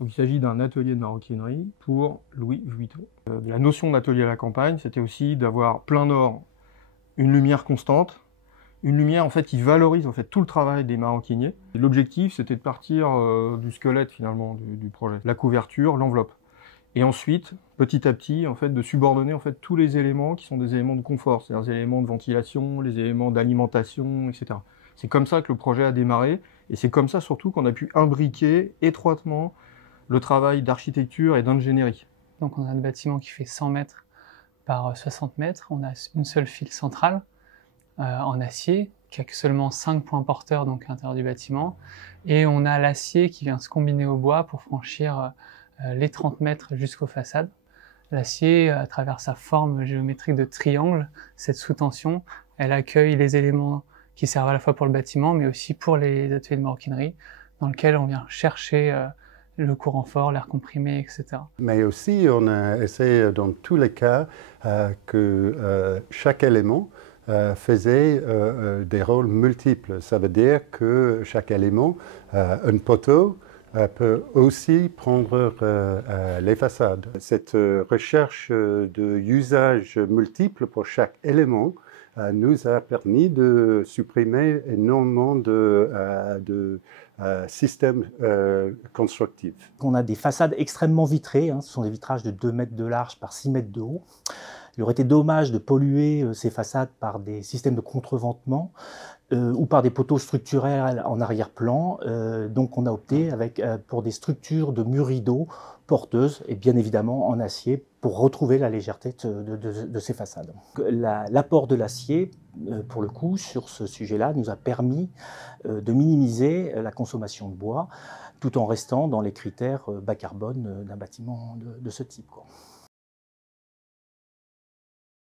Donc il s'agit d'un atelier de maroquinerie pour Louis Vuitton. La notion d'atelier à la campagne, c'était aussi d'avoir plein nord une lumière constante, une lumière en fait qui valorise en fait tout le travail des maroquiniers. L'objectif, c'était de partir du squelette finalement du projet, la couverture, l'enveloppe. Et ensuite, petit à petit, en fait, de subordonner en fait tous les éléments qui sont des éléments de confort, c'est-à-dire les éléments de ventilation, les éléments d'alimentation, etc. C'est comme ça que le projet a démarré, et c'est comme ça surtout qu'on a pu imbriquer étroitement le travail d'architecture et d'ingénierie. Donc on a un bâtiment qui fait 100 mètres par 60 mètres, on a une seule file centrale en acier, qui a seulement 5 points porteurs donc à l'intérieur du bâtiment, et on a l'acier qui vient se combiner au bois pour franchir les 30 mètres jusqu'aux façades. L'acier, à travers sa forme géométrique de triangle, cette sous-tension, elle accueille les éléments qui servent à la fois pour le bâtiment, mais aussi pour les ateliers de maroquinerie, dans lesquels on vient chercher le courant fort, l'air comprimé, etc. Mais aussi, on a essayé dans tous les cas que chaque élément faisait des rôles multiples. Ça veut dire que chaque élément, un poteau, peut aussi prendre les façades. Cette recherche d'usages multiples pour chaque élément nous a permis de supprimer énormément de systèmes constructifs. On a des façades extrêmement vitrées, ce sont des vitrages de 2 mètres de large par 6 mètres de haut. Il aurait été dommage de polluer ces façades par des systèmes de contreventement ou par des poteaux structurels en arrière-plan. Donc on a opté pour des structures de murs rideaux porteuses et bien évidemment en acier pour retrouver la légèreté de ces façades. L'apport de l'acier, pour le coup, sur ce sujet-là, nous a permis de minimiser la consommation de bois tout en restant dans les critères bas carbone d'un bâtiment de ce type, quoi.